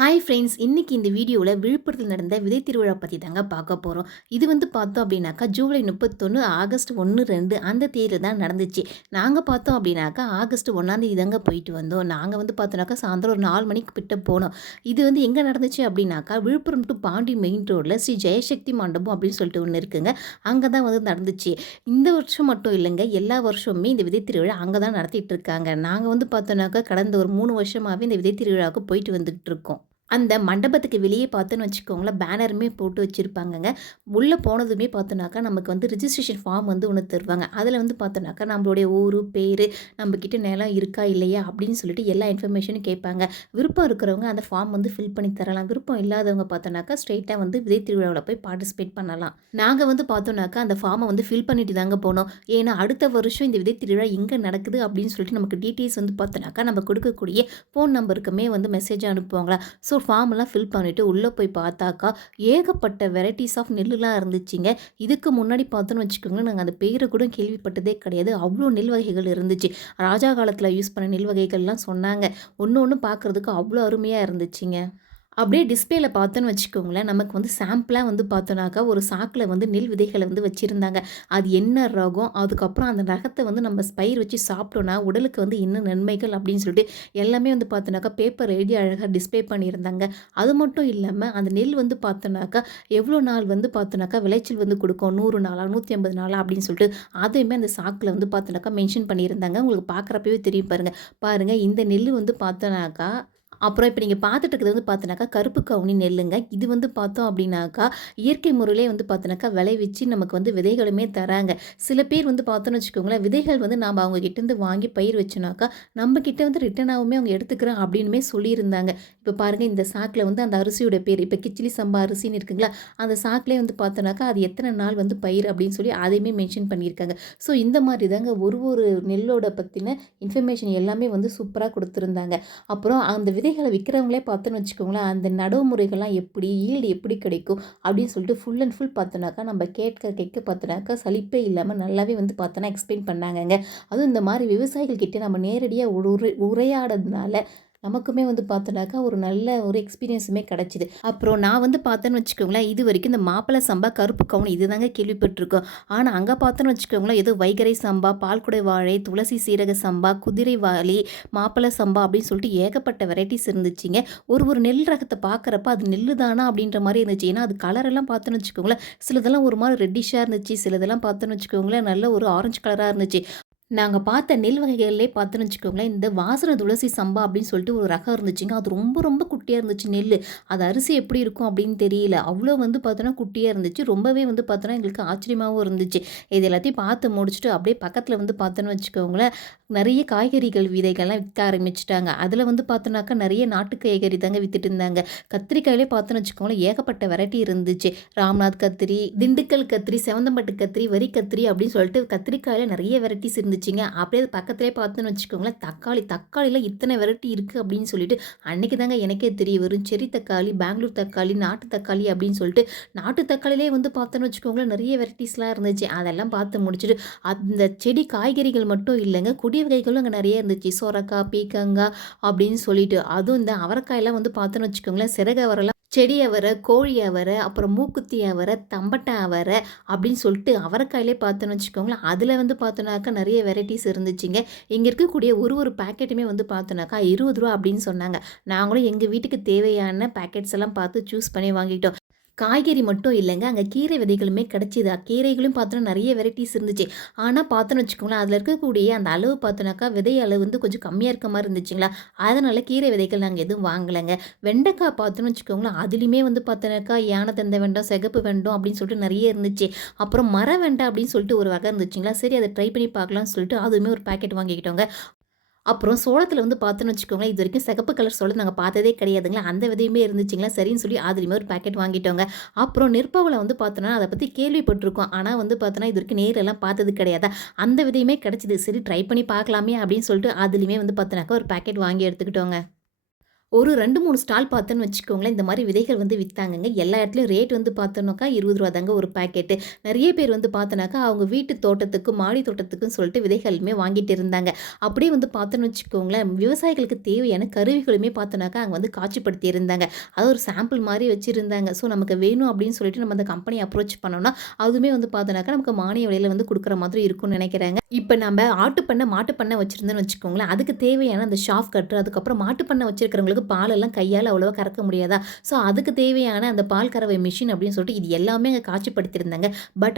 Hi friends! இன்னைக்கு இந்த வீடியோல விழுப்புரத்துல நடந்த விதை திருவிழா பத்தி தாங்க பார்க்க போறோம். இது வந்து பார்த்தோம் அப்டின்னாக்கா, ஜூலை 31, ஆகஸ்ட் 1, 2 அந்த தேதியில தான் நடந்துச்சு. நாங்க பார்த்தோம் அப்டின்னாக்கா, ஆகஸ்ட் 1ஆம் தேதி தாங்க போயிட்டு வந்தோம். நாங்க வந்து பார்த்தோம்னாக்கா, சாயந்தரம் ஒரு 4 மணிக்கு கிட்ட போனோம். இது வந்து எங்க நடந்துச்சு அப்டின்னாக்கா, விழுப்புரம் டூ பாண்டி மெயின் ரோட்ல ஸ்ரீ ஜெயசக்தி மண்டபம் அப்டின்னு சொல்லிட்டு ஒண்ணு இருக்குங்க. அங்க தான் வந்து நடந்துச்சு. இந்த வருஷம் மட்டும் இல்லங்க, எல்லா வருஷமுமே இந்த விதை திருவிழா அங்க தான் நடத்திட்டு இருக்காங்க. நாங்க வந்து பார்த்தோம்னாக்கா, கடந்த ஒரு 3 வருஷமாவே இந்த விதை திருவிழாவுக்கு போயிட்டு வந்துகிட்டு இருக்கோம். அந்த மண்டபத்துக்கு வெளியே பார்த்தோன்னு வச்சுக்கோங்களேன், பேனருமே போட்டு வச்சிருப்பாங்கங்க. உள்ள போனதுமே பார்த்தோன்னாக்கா, நமக்கு வந்து ரிஜிஸ்ட்ரேஷன் ஃபார்ம் வந்து ஒண்ணு தருவாங்க. அதில வந்து பார்த்தோன்னாக்கா, நம்மளுடைய ஊரு, பேரு, நம்மகிட்ட நிலம் இருக்கா, இல்லையா அப்படின்னு சொல்லிட்டு எல்லா இன்ஃபர்மேஷனும் கேட்பாங்க. விருப்பம் இருக்கிறவங்க அந்த ஃபார்ம் வந்து ஃபில் பண்ணி தரலாம். விருப்பம் இல்லாதவங்க பார்த்தோன்னாக்கா, ஸ்ட்ரெயிட்டா வந்து விதை திருவிழாவுல போய் பார்ட்டிசிபேட் பண்ணலாம். நாங்க வந்து பார்த்தோன்னாக்கா, அந்த ஃபார்ம வந்து ஃபில் பண்ணிட்டு தாங்க போனோம். ஏன்னா, அடுத்த வருஷம் இந்த விதை திருவிழா எங்க நடக்குது அப்படின்னு சொல்லிட்டு நமக்கு டீட்டெயில்ஸ் வந்து பார்த்தோன்னாக்கா, நம்ம கொடுக்கக்கூடிய ஃபோன் நம்பருக்குமே வந்து மெசேஜ் அனுப்புவாங்களா. ஸோ ஃபார்ம்லாம் ஃபில் பண்ணிவிட்டு உள்ளே போய் பார்த்தாக்கா, ஏகப்பட்ட வெரைட்டிஸ் ஆஃப் நெல்லுலாம் இருந்துச்சுங்க. இதுக்கு முன்னாடி பார்த்தோன்னு வச்சுக்கோங்களேன், நாங்கள் அந்த பேரை கூட கேள்விப்பட்டதே கிடையாது. அவ்வளோ நெல் வகைகள் இருந்துச்சு. ராஜா காலத்தில் யூஸ் பண்ண நெல் வகைகள்லாம் சொன்னாங்க. ஒண்ணு ஒண்ணு பார்க்குறதுக்கு அவ்வளோ அருமையா இருந்துச்சுங்க. அப்படியே டிஸ்ப்ளேல பார்த்தோன்னு வச்சுக்கோங்களேன், நமக்கு வந்து சாம்பிளா வந்து பார்த்தோன்னாக்கா, ஒரு சாக்குல வந்து நெல் விதைகள வந்து வச்சிருந்தாங்க. அது என்ன ரகம், அதுக்கப்புறம் அந்த ரகத்த வந்து நம்ம பயிர் வச்சு சாப்பிட்டோம்னா, உடலுக்கு வந்து என்ன நன்மைகள் அப்படின்னு சொல்லிட்டு எல்லாமே வந்து பார்த்தோன்னாக்கா, பேப்பர் எழுதி அழகா டிஸ்ப்ளே பண்ணியிருந்தாங்க. அது மட்டும் இல்லாம, அந்த நெல் வந்து பார்த்தோன்னாக்கா, எவ்வளோ நாள் வந்து பார்த்தோன்னாக்கா, விளைச்சல் வந்து குடுக்கும். 100 நாளா, 150 நாளா அப்படின்னு சொல்லிட்டு, அதையுமே அந்த சாக்குல வந்து பார்த்தோன்னாக்கா மென்ஷன் பண்ணியிருந்தாங்க. உங்களுக்கு பார்க்குறப்பவே தெரியும் பாருங்க. பாருங்க இந்த நெல்லு வந்து பார்த்தோன்னாக்கா அப்புறம் இப்ப நீங்க பார்த்துட்டு இருக்கிறது வந்து பார்த்தீனாக்கா, கருப்பு கவுனி நெல்லுங்க. இது வந்து பார்த்தோம் அப்டின்னாக்கா, இயற்கை முறையிலே வந்து பார்த்தீனாக்கா, விளைவிச்சு நமக்கு வந்து விதைகளுமே தராங்க. சில பேர் வந்து பார்த்தோன்னு வச்சுக்கோங்களேன், விதைகள் வந்து நாம அவங்க கிட்டேருந்து வாங்கி பயிர் வச்சோனாக்கா, நம்ம கிட்ட வந்து ரிட்டர்னாவுமே அவங்க எடுத்துக்கிறேன் அப்டின்னுமே சொல்லியிருந்தாங்க. இப்ப பாருங்க இந்த சாக்குல வந்து அந்த அரிசியோட பேர், இப்ப கிச்சிலி சம்பா அரிசின்னு இருக்குங்களா, அந்த சாக்குலயே வந்து பார்த்தோனாக்கா, அது எத்தன நாள் வந்து பயிர் அப்டின்னு சொல்லி அதையுமே மென்ஷன் பண்ணியிருக்காங்க. ஸோ இந்த மாரி தாங்க ஒரு நெல்லோட பத்தின இன்ஃபர்மேஷன் எல்லாமே வந்து சூப்பரா குடுத்துருந்தாங்க. அப்புறம் அந்த விதைகள விக்கிறவங்களே பார்த்தோன்னு வச்சுக்கோங்களேன், அந்த நடவு முறைகள்லாம் எப்படி, ஈல்டு எப்படி கிடைக்கும் அப்படின்னு சொல்லிட்டு ஃபுல் அண்ட் ஃபுல் பார்த்தோன்னாக்கா, நம்ம கேட்க கேட்க பார்த்தோன்னாக்கா, சலிப்பே இல்லாம நல்லாவே வந்து பார்த்தோன்னா எக்ஸ்பிளைன் பண்ணாங்கங்க. அதுவும் இந்த மாரி விவசாயிகள் கிட்ட நம்ம நேரடியா உரையாடுறதுனால நமக்குமே வந்து பார்த்தோன்னாக்கா, ஒரு நல்ல ஒரு எக்ஸ்பீரியன்ஸுமே கிடைச்சிது. அப்புறம் நான் வந்து பார்த்தேன்னு வச்சுக்கோங்களேன், இதுவரைக்கும் இந்த மாப்பிள சம்பா, கருப்பு கவுனி இதுதாங்க கேள்விப்பட்டுருக்கோம். ஆனா, அங்க பார்த்தோன்னு வச்சுக்கோங்களேன், ஏதோ வைகறை சம்பா, பால்குடை வாழை, துளசி சீரக சம்பா, குதிரைவாலி, மாப்பிள சம்பா அப்படின்னு சொல்லிட்டு ஏகப்பட்ட வெரைட்டிஸ் இருந்துச்சுங்க. ஒரு நெல் ரகத்த பார்க்குறப்ப அது நெல்லு தானா அப்படின்ற மாரி இருந்துச்சு. ஏன்னா, அது கலரெல்லாம் பார்த்தோன்னு வச்சுக்கோங்களேன், சிலதெல்லாம் ஒரு மாரி ரெட்டிஷ்ஷா இருந்துச்சு. சிலதெல்லாம் பார்த்தோன்னு வச்சுக்கோங்களேன், நல்ல ஒரு ஆரஞ்சு கலரா இருந்துச்சு. நாங்க பார்த்த நெல் வகைகள்லே பார்த்தோன்னு வச்சுக்கோங்களேன், இந்த வாசன துளசி சம்பா அப்படின்னு சொல்லிட்டு ஒரு ரகம் இருந்துச்சுங்க. அது ரொம்ப ரொம்ப குட்டியா இருந்துச்சு நெல்லு. அது அரிசி எப்படி இருக்கும் அப்படின்னு தெரியல. அவ்வளோ வந்து பார்த்தோன்னா குட்டியா இருந்துச்சு. ரொம்பவே வந்து பார்த்தோன்னா எங்களுக்கு ஆச்சரியமாவும் இருந்துச்சு. இது எல்லாத்தையும் பார்த்து முடிச்சுட்டு அப்படியே பக்கத்தில வந்து பார்த்தோன்னு வச்சுக்கோங்களேன், நெறைய காய்கறிகள் விதைகள்லாம் விற்க ஆரம்பிச்சுட்டாங்க. அதில வந்து பார்த்தோன்னாக்கா நெறைய நாட்டு காய்கறி தாங்க வித்துட்டு இருந்தாங்க. கத்திரிக்காயிலே பார்த்தோன்னு வச்சுக்கோங்களேன், ஏகப்பட்ட வெரைட்டி இருந்துச்சு. ராம்நாத் கத்திரி, திண்டுக்கல் கத்திரி, செவந்தம்பட்டு கத்திரி, வரி கத்திரி அப்படின்னு சொல்லிட்டு கத்திரிக்காயில நெறைய வெரைட்டிஸ் இருந்துச்சுங்க. அப்படியே அது பக்கத்திலேயே பார்த்தோன்னு வச்சுக்கோங்களேன், தக்காளில இத்தனை வெரைட்டி இருக்கு அப்படின்னு சொல்லிட்டு அன்னைக்கு தாங்க எனக்கே தெரிய வரும். செர்ரி தக்காளி, பெங்களூர் தக்காளி, நாட்டு தக்காளி அப்படின்னு சொல்லிட்டு நாட்டு தக்காளியிலே வந்து பார்த்தோன்னு வச்சுக்கோங்களேன், நெறைய வெரைட்டிஸ்லாம் இருந்துச்சு. அதெல்லாம் பார்த்து முடிச்சுட்டு அந்த செடி காய்கறிகள் மட்டும் இல்லங்க, கொடி வகைகளும் அங்க நெறைய இருந்துச்சு. சொரக்காய், பீர்க்கங்கா அப்படின்னு சொல்லிட்டு. அதுவும் இந்த அவரைக்காயெல்லாம் வந்து பார்த்தோன்னு வச்சுக்கோங்களேன், சிறகு அவரைலாம் செடி அவரை, கோழி அவரை, அப்புறம் மூக்குத்தி அவரை, தம்பட்ட அவரை அப்படின்னு சொல்லிட்டு அவரைக்காயிலே பார்த்தோன்னு வச்சுக்கோங்களேன், அதில வந்து பார்த்தோன்னாக்கா நெறைய வெரைட்டிஸ் இருந்துச்சுங்க. இங்க இருக்கக்கூடிய ஒரு பாக்கெட்டுமே வந்து பார்த்தோன்னாக்கா ரூ. 20 அப்படின்னு சொன்னாங்க. நாங்களும் எங்க வீட்டுக்கு தேவையான பாக்கெட்ஸ் எல்லாம் பார்த்து சூஸ் பண்ணி வாங்கிட்டோம். காய்கறி மட்டும் இல்லங்க. அங்க கீரை விதைகளுமே கிடைச்சது. கீரைகளும் பார்த்தோன்னா நெறைய வெரைட்டீஸ் இருந்துச்சு. ஆனா பார்த்தோன்னு வச்சுக்கோங்களேன், அதில இருக்கக்கூடிய அந்த அளவு பார்த்தோன்னாக்கா, விதை அளவு வந்து கொஞ்சம் கம்மியா இருக்க மாரி இருந்துச்சுங்களா, அதனால கீரை விதைகள் நாங்க எதுவும் வாங்கலங்க. வெண்டைக்காய் பார்த்தோன்னு வச்சுக்கோங்களேன், அதிலயுமே வந்து பார்த்தோன்னாக்கா, யானை தந்த வெண்டம், சிகப்பு வெண்டம் அப்படின்னு சொல்லிட்டு நெறைய இருந்துச்சு. அப்புறம் மர வெண்டை அப்படின்னு சொல்லிட்டு ஒரு வகை இருந்துச்சுங்களா, சரி அத ட்ரை பண்ணி பார்க்கலாம்னு சொல்லிட்டு அதுவுமே ஒரு பாக்கெட் வாங்கிக்கிட்டோங்க. அப்புறம் சோளத்தில வந்து பார்த்தோன்னு வச்சுக்கோங்களேன், இதுவரைக்கும் சிகப்பு கலர் சோளம் நாங்க பார்த்ததே கிடையாதுங்களா. அந்த விதையுமே இருந்துச்சுங்களா, சரின்னு சொல்லி அதுலயுமே ஒரு பாக்கெட் வாங்கிட்டோங்க. அப்புறம் நெற்பவள வந்து பார்த்தோன்னா, அத பத்தி கேள்விப்பட்டுருக்கோம். ஆனா வந்து பார்த்தோன்னா, இதுவரைக்கும் நேர்லலாம் பார்த்தது கிடையாதா. அந்த விதையுமே கிடைச்சது. சரி ட்ரை பண்ணி பார்க்கலாமே அப்படின்னு சொல்லிட்டு, அதுலயுமே வந்து பார்த்தோன்னாக்கா, ஒரு பாக்கெட் வாங்கி எடுத்துக்கிட்டோங்க. ஒரு 2, 3 ஸ்டால் பார்த்தோன்னு வச்சுக்கோங்களேன், இந்த மாரி விதைகள் வந்து வித்தாங்கங்க. எல்லா இடத்துலயும் ரேட் வந்து பார்த்தோம்னாக்கா ரூ. 20 தாங்க ஒரு பாக்கெட்டு. நெறைய பேர் வந்து பார்த்தோனாக்கா, அவங்க வீட்டு தோட்டத்துக்கு, மாடி தோட்டத்துக்குன்னு சொல்லிட்டு விதைகளுமே வாங்கிட்டு இருந்தாங்க. அப்படியே வந்து பார்த்தோன்னு வச்சுக்கோங்களேன், விவசாயிகளுக்கு தேவையான கருவிகளுமே பார்த்தோனாக்கா, அங்க வந்து காட்சிப்படுத்தி இருந்தாங்க. அது ஒரு சாம்பிள் மாரி வச்சிருந்தாங்க. ஸோ நமக்கு வேணும் அப்படின்னு சொல்லிட்டு நம்ம அந்த கம்பெனிய அப்ரோச் பண்ணோம்னா, அதுவுமே வந்து பார்த்தோனாக்கா, நமக்கு மானிய விலையில வந்து குடுக்குற மாதிரி இருக்கும்னு நெனைக்கிறேங்க. இப்ப நம்ம ஆட்டு பண்ணை, மாட்டு பண்ணை வச்சிருந்தோம்னு வச்சுக்கோங்களேன், அதுக்கு தேவையான அந்த ஷாஃப் கட்டர், அதுக்கப்புறம் மாட்டு பண்ணை வச்சிருக்கிறவங்களுக்கு பாலெல்லாம் கையால அவ்வளவா கறக்க முடியாதா? ஸோ அதுக்கு தேவையான அந்த பால் கறவை மிஷின் அப்படின்னு சொல்லிட்டு இது எல்லாமே அங்க காட்சிப்படுத்தியிருந்தாங்க.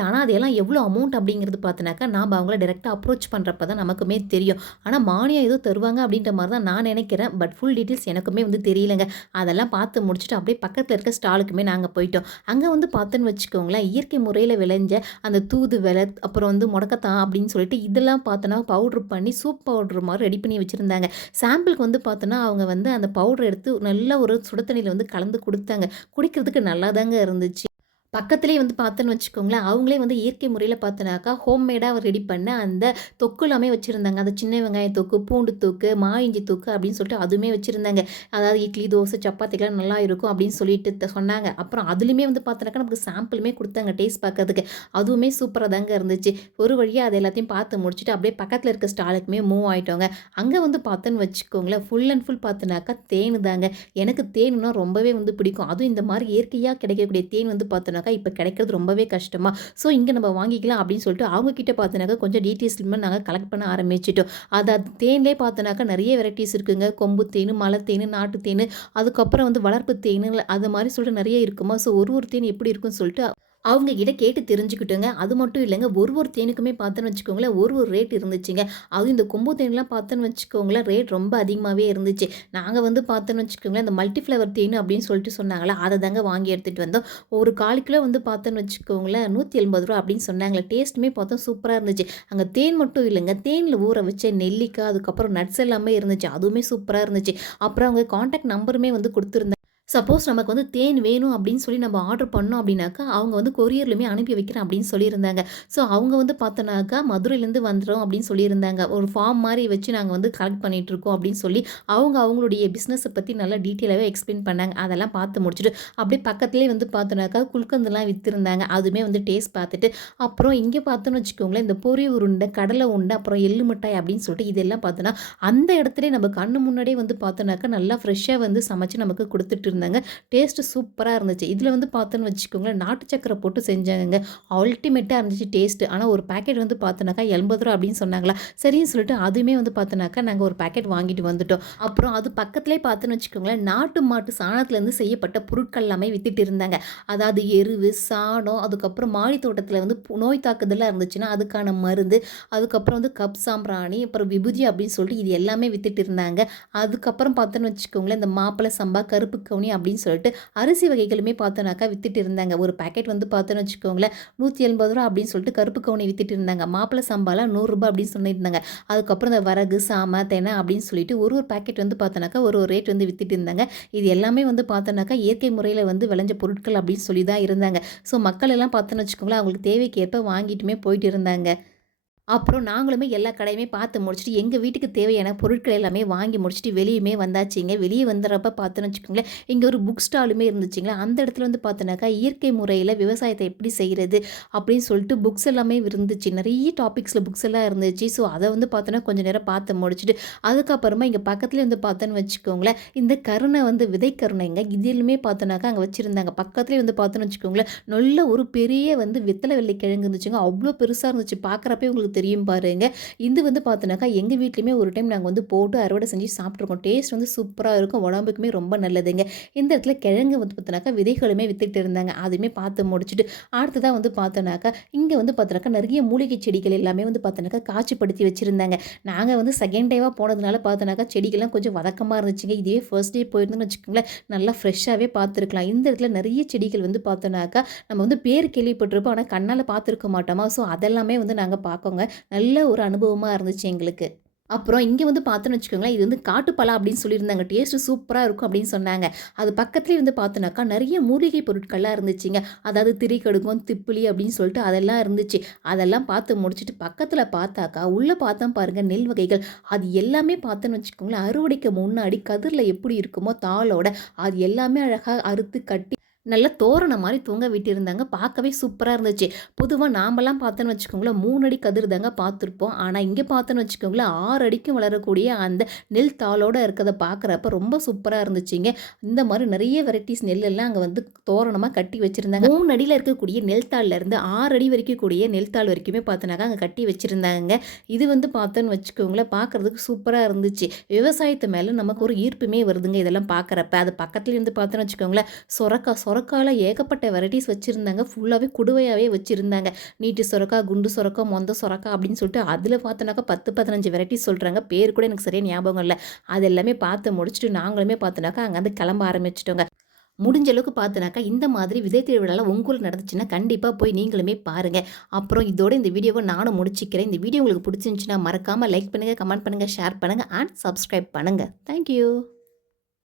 ஆனா அதெல்லாம் எவ்வளோ அமௌண்ட் அப்படிங்கிறது பார்த்தோனாக்கா, நாம அவங்கள டைரக்ட்டா அப்ரோச் பண்றப்ப தான் நமக்குமே தெரியும். ஆனா மானியம் ஏதோ தருவாங்க அப்படின்ற மாரி தான் நான் நெனைக்கிறேன். ஃபுல் டீட்டெயில்ஸ் எனக்குமே வந்து தெரியலங்க. அதெல்லாம் பார்த்து முடிச்சுட்டு அப்படியே பக்கத்துல இருக்க ஸ்டாலுக்குமே நாங்க போயிட்டோம். அங்க வந்து பார்த்தோன்னு வச்சுக்கோங்களேன், இயற்கை முறையில விளைஞ்ச அந்த தூதுவளை, அப்புறம் வந்து முடக்கத்தான் அப்படின்னு சொல்லிட்டு இதெல்லாம் பார்த்தோன்னா பவுடர் பண்ணி சூப் பவுடர் மாரி ரெடி பண்ணி வச்சிருந்தாங்க. சாம்பிளுக்கு வந்து பார்த்தோன்னா, அவங்க வந்து அந்த பவுடர் எடுத்து நல்ல ஒரு சுட தண்ணீல வந்து கலந்து குடுத்தாங்க. குடிக்கிறதுக்கு நல்லாதாங்க இருந்துச்சு. பக்கத்திலேயே வந்து பார்த்தோன்னு வச்சுக்கோங்களேன், அவங்களே வந்து இயற்கை முறையில பார்த்தோனாக்கா, ஹோம்மேடா ரெடி பண்ண அந்த தொக்கு எல்லாமே வச்சிருந்தாங்க. அந்த சின்ன வெங்காய தொக்கு, பூண்டு தொக்கு, இஞ்சி தொக்கு அப்படின்னு சொல்லிட்டு அதுவுமே வச்சிருந்தாங்க. அதாவது இட்லி, தோசை, சப்பாத்திக்கெல்லாம் நல்லா இருக்கும் அப்படின்னு சொல்லிட்டு சொன்னாங்க. அப்புறம் அதிலுமே வந்து பார்த்தோனாக்கா, நமக்கு சாம்பிளுமே குடுத்தாங்க டேஸ்ட் பார்க்கறதுக்கு. அதுவுமே சூப்பரா தாங்க இருந்துச்சு. ஒரு வழியா அது எல்லாத்தையும் பார்த்து முடிச்சுட்டு, அப்படியே பக்கத்தில இருக்க ஸ்டாலுக்குமே மூவ் ஆயிட்டோங்க. அங்க வந்து பார்த்தோன்னு வச்சுக்கோங்களேன், ஃபுல் அண்ட் ஃபுல் பார்த்தோனாக்கா தேனு தாங்க. எனக்கு தேனுனா ரொம்பவே வந்து பிடிக்கும். அதுவும் இந்த மாரி இயற்கையா கிடைக்கக்கூடிய தேன் வந்து பார்த்தோனாக்கா, இப்ப கிடைக்கிறது ரொம்பவே கஷ்டமா. ஸோ இங்க நம்ம வாங்கிக்கலாம் அப்படின்னு சொல்லிட்டு அவங்க கிட்ட பார்த்தோனாக்கா கொஞ்சம் டீட்டெயில்ஸ்மே நாங்க கலெக்ட் பண்ண ஆரம்பிச்சுட்டோம். அதாவது தேன்லயே பார்த்தோனாக்கா நெறைய வெரைட்டிஸ் இருக்குங்க. கொம்பு தேனு, மலை தேனு, நாட்டு தேனு, அதுக்கப்புறம் வந்து வளர்ப்பு தேனு அது மாரி சொல்லிட்டு நெறைய இருக்குமா. ஸோ ஒரு தேன் எப்படி இருக்குன்னு சொல்லிட்டு அவங்க கிட்ட கேட்டு தெரிஞ்சுக்கிட்டோங்க. அது மட்டும் இல்லங்க. ஒரு தேனுக்குமே பார்த்தோன்னு வச்சுக்கோங்களேன், ஒரு ரேட் இருந்துச்சுங்க. அதுவும் இந்த கொம்பு தேன்லாம் பார்த்தோன்னு வச்சுக்கோங்களேன், ரேட் ரொம்ப அதிகமாவே இருந்துச்சு. நாங்க வந்து பார்த்தோன்னு வச்சுக்கோங்களேன், இந்த மல்டி ஃப்ளவர் தேனு அப்படின்னு சொல்லிட்டு சொன்னாங்கல்ல, அத தாங்க வாங்கி எடுத்துட்டு வந்தோம். ஒரு 1/4 கிலோ வந்து பார்த்தோன்னு வச்சுக்கோங்களேன், ரூ. 180 அப்படின்னு சொன்னாங்களே. டேஸ்ட்டுமே பார்த்தோம் சூப்பரா இருந்துச்சு. அங்க தேன் மட்டும் இல்லங்க, தேன்ல ஊற வச்ச நெல்லிக்காய், அதுக்கப்புறம் நட்ஸ் எல்லாமே இருந்துச்சு. அதுவுமே சூப்பரா இருந்துச்சு. அப்புறம் அவங்க கான்டாக்ட் நம்பருமே வந்து குடுத்துருந்தாங்க. சப்போஸ் நமக்கு வந்து தேன் வேணும் அப்படின்னு சொல்லி நம்ம ஆர்டர் பண்ணோம் அப்படின்னாக்கா, அவங்க வந்து கொரியர்லயுமே அனுப்பி வைக்கிறேன் அப்படின்னு சொல்லியிருந்தாங்க. ஸோ அவங்க வந்து பார்த்தோன்னாக்கா, மதுரையிலேருந்து வந்துரும் அப்படின்னு சொல்லியிருந்தாங்க. ஒரு ஃபார்ம் மாரி வச்சு நாங்க வந்து கலெக்ட் பண்ணிட்டுருக்கோம் அப்படின்னு சொல்லி, அவங்களுடைய பிசினஸ பத்தி நல்லா டீட்டெயிலாவே எக்ஸ்பிளைன் பண்ணாங்க. அதெல்லாம் பார்த்து முடிச்சுட்டு, அப்படியே பக்கத்திலேயே வந்து பார்த்தோன்னாக்கா, குல்கந்துலாம் வித்திருந்தாங்க. அதுவுமே வந்து டேஸ்ட் பார்த்துட்டு, அப்புறம் இங்க பார்த்தோன்னு வச்சுக்கோங்களேன், இந்த பொரி உருண்டை, கடலை உருண்டை, அப்புறம் எள்ளு மிட்டாய் அப்படின்னு சொல்லிட்டு இதெல்லாம் பார்த்தோன்னா, அந்த இடத்துலயே நம்ம கண்ணு முன்னாடியே வந்து பார்த்தோன்னாக்கா, நல்லா ஃப்ரெஷ்ஷா வந்து சமைச்சு நமக்கு குடுத்துட்டு இருந்தாங்க. டேஸ்ட்டு சூப்பரா இருந்துச்சு. இதில வந்து பார்த்தோன்னு வச்சுக்கோங்களேன், நாட்டு சர்க்கரை போட்டு செஞ்சாங்கங்க. அல்டிமேட்டா இருந்துச்சு டேஸ்ட்டு. ஆனா ஒரு பாக்கெட் வந்து பார்த்தோன்னாக்கா ரூ. 80 அப்படின்னு சொன்னாங்களா, சரின்னு சொல்லிட்டு அதுவுமே வந்து பார்த்தோன்னாக்கா, நாங்க ஒரு பாக்கெட் வாங்கிட்டு வந்துட்டோம். அப்புறம் அது பக்கத்திலேயே பார்த்தோன்னு வச்சுக்கோங்களேன், நாட்டு மாட்டு சாணத்திலேருந்து செய்யப்பட்ட பொருட்கள் எல்லாமே வித்துட்டு இருந்தாங்க. அதாவது எருவு, சாணம், அதுக்கப்புறம் மாடி தோட்டத்தில வந்து நோய் தாக்குதல்லாம் இருந்துச்சுன்னா, அதுக்கான மருந்து, அதுக்கப்புறம் வந்து கப் சாம்பிராணி, அப்புறம் விபூதி அப்படின்னு சொல்லிட்டு இது எல்லாமே வித்துட்டு இருந்தாங்க. அதுக்கப்புறம் பார்த்தோன்னு வச்சுக்கோங்களேன், இந்த மாப்பிள சம்பா, கருப்பு கவுனி அப்படின்னு சொல்லிட்டு அரிசி வகைகளுமே பார்த்தோன்னாக்கா வித்துட்டு இருந்தாங்க. ஒரு பாக்கெட் வந்து பார்த்தோன்னு வச்சுக்கோங்களேன், ரூ. 180 அப்படின்னு சொல்லிட்டு கருப்பு கவுனி வித்துட்டு இருந்தாங்க. மாப்பிள சம்பாலாம் ரூ. 100 அப்படின்னு சொல்லியிருந்தாங்க. அதுக்கப்புறம் இந்த வரகு, சாம, தெனை அப்படின்னு சொல்லிட்டு ஒரு பாக்கெட் வந்து பார்த்தோன்னாக்கா ஒரு ரேட் வந்து வித்துட்டு இருந்தாங்க. இது எல்லாமே வந்து பார்த்தோன்னாக்கா இயற்கை முறையில வந்து விளைஞ்ச பொருட்கள் அப்படின்னு சொல்லி தான் இருந்தாங்க. ஸோ மக்கள் எல்லாம் பார்த்தோன்னு வச்சுக்கோங்களேன், அவங்களுக்கு தேவைக்கு ஏற்ப வாங்கிட்டுமே போயிட்டு இருந்தாங்க. அப்புறம் நாங்களுமே எல்லா கடையுமே பார்த்து முடிச்சுட்டு, எங்க வீட்டுக்கு தேவையான பொருட்கள் எல்லாமே வாங்கி முடிச்சுட்டு வெளியுமே வந்தாச்சுங்க. வெளிய வந்துறப்ப பார்த்தோன்னு வச்சுக்கோங்களேன், இங்க ஒரு புக் ஸ்டாலுமே இருந்துச்சுங்களா, அந்த இடத்துல வந்து பார்த்தோன்னாக்கா, இயற்கை முறையில விவசாயத்த எப்படி செய்றது? அப்படின்னு சொல்லிட்டு புக்ஸ் எல்லாமே இருந்துச்சு. நெறைய டாபிக்ஸ்ல புக்ஸ் எல்லாம் இருந்துச்சு. ஸோ, அத வந்து பார்த்தோன்னா, கொஞ்ச நேரம் பார்த்து முடிச்சுட்டு, அதுக்கப்புறமா இங்க பக்கத்துலயே வந்து பார்த்தோன்னு வச்சுக்கோங்களேன், இந்த கருணை வந்து விதை கருணைங்க. இதிலுமே பார்த்தோன்னாக்கா, அங்க வச்சிருந்தாங்க. பக்கத்துலயே வந்து பார்த்தோன்னு வச்சுக்கோங்களேன், நல்ல ஒரு பெரிய வந்து வெத்தல வெள்ளை கிழங்கு இருந்துச்சுங்க. அவ்ளோ பெருசா இருந்துச்சு. பார்க்குறப்பயே உங்களுக்கு தெரியும் பாருங்க. இது வந்து பார்த்தோன்னாக்கா, எங்க வீட்லயுமே ஒரு டைம் நாங்க வந்து போட்டு அறுவடை செஞ்சு சாப்பிட்டுருக்கோம். டேஸ்ட் வந்து சூப்பரா இருக்கும். உடம்புக்குமே ரொம்ப நல்லதுங்க. இந்த இடத்துல கிழங்கு வந்து பார்த்தோன்னாக்கா, விதைகளுமே வித்துட்டு இருந்தாங்க. அதுவுமே பார்த்து முடிச்சுட்டு, அடுத்ததா வந்து பார்த்தோன்னாக்கா, இங்க வந்து பார்த்தோன்னாக்கா, நெறைய மூலிகை செடிகள் எல்லாமே வந்து பார்த்தோன்னாக்கா, காட்சிப்படுத்தி வச்சிருந்தாங்க. நாங்க வந்து செகண்ட் டேவா போனதுனால பார்த்தோன்னாக்கா, செடிகள்லாம் கொஞ்சம் வதக்கமா இருந்துச்சுங்க. இதுவே ஃபர்ஸ்ட் டே போயிருந்தோம்னு வச்சுக்கோங்களேன், நல்லா ஃப்ரெஷ்ஷாவே பார்த்துருக்கலாம். இந்த இடத்துல நெறைய செடிகள் வந்து பார்த்தோன்னாக்கா, நம்ம வந்து பேர் கேள்விப்பட்டிருப்போம். ஆனா கண்ணால பார்த்துருக்க மாட்டோமா. ஸோ அதெல்லாமே வந்து நாங்க பார்க்கோங்க. நல்ல ஒரு அனுபவமா இருந்துச்சு எங்களுக்கு. அப்புறம் இங்க வந்து பார்த்தோன்னு வச்சுக்கோங்களேன், இது வந்து காட்டுப்பலா அப்படின்னு சொல்லியிருந்தாங்க. டேஸ்ட்டு சூப்பரா இருக்கும் அப்படின்னு சொன்னாங்க. அது பக்கத்திலேயே வந்து பார்த்தோன்னாக்கா, நெறைய மூலிகை பொருட்கள்லாம் இருந்துச்சுங்க. அதாவது திரிகடுகம், திப்பிலி அப்படின்னு சொல்லிட்டு அதெல்லாம் இருந்துச்சு. அதெல்லாம் பார்த்து முடிச்சுட்டு பக்கத்தில பார்த்தாக்கா, உள்ள பார்த்தோம் பாருங்க நெல் வகைகள். அது எல்லாமே பார்த்தோன்னு வச்சுக்கோங்களேன், அறுவடைக்கு முன்னாடி கதிர்ல எப்படி இருக்குமோ தாளோட, அது எல்லாமே அழகா அறுத்து கட்டி நல்லா தோரணம் மாரி தொங்க விட்டிருந்தாங்க. பார்க்கவே சூப்பரா இருந்துச்சு. பொதுவா நாமலாம் பார்த்தோன்னு வச்சுக்கோங்களேன், 3 அடி கதிர் தாங்க பார்த்துருப்போம். ஆனா, இங்க பார்த்தோன்னு வச்சுக்கோங்களேன், 6 அடிக்கும் வளரக்கூடிய அந்த நெல் தாளோட இருக்கத பார்க்குறப்ப ரொம்ப சூப்பரா இருந்துச்சுங்க. இந்த மாரி நெறைய வெரைட்டீஸ் நெல்லெல்லாம் அங்க வந்து தோரணமா கட்டி வச்சிருந்தாங்க. 3 அடியில இருக்கக்கூடிய நெல் தாள்லேருந்து 6 அடி வரைக்கும் கூடிய நெல் தாள் வரைக்குமே பார்த்தோன்னாக்கா, அங்க கட்டி வச்சிருந்தாங்கங்க. இது வந்து பார்த்தோன்னு வச்சுக்கோங்களேன், பார்க்குறதுக்கு சூப்பரா இருந்துச்சு. விவசாயத்து மேல நமக்கு ஒரு ஈர்ப்புமே வருதுங்க இதெல்லாம் பார்க்குறப்ப. அது பக்கத்துலேயே இருந்து பார்த்தோன்னு வச்சுக்கோங்களேன், சொரக்கால ஏகப்பட்ட வெரைட்டீஸ் வச்சிருந்தாங்க. ஃபுல்லாவே குடுவையாவே வச்சிருந்தாங்க. நீட்டு சொரக்கா, குண்டு சொரக்கா, மொந்த சொரக்கா அப்படின்னு சொல்லிட்டு அதில பார்த்தோன்னாக்கா 10, 15 வெரைட்டீஸ் சொல்றாங்க. பேர் கூட எனக்கு சரியா ஞாபகம் இல்ல. அது எல்லாமே பார்த்து முடிச்சுட்டு நாங்களுமே பார்த்தோன்னாக்கா அங்கருந்து கிளம்ப ஆரம்பிச்சுட்டோங்க. முடிஞ்ச அளவுக்கு பார்த்தோன்னாக்கா, இந்த மாதிரி விதை திருவிழாலாம் உங்க ஊர்ல நடந்துச்சுன்னா, கண்டிப்பா போய் நீங்களுமே பாருங்க. அப்புறம் இதோட இந்த வீடியோவ நானும் முடிச்சுக்கிறேன். இந்த வீடியோ உங்களுக்கு பிடிச்சிருந்துச்சுன்னா, மறக்காம லைக் பண்ணுங்க, கமெண்ட் பண்ணுங்க, ஷேர் பண்ணுங்க அண்ட் சப்ஸ்கிரைப் பண்ணுங்க. Thank you.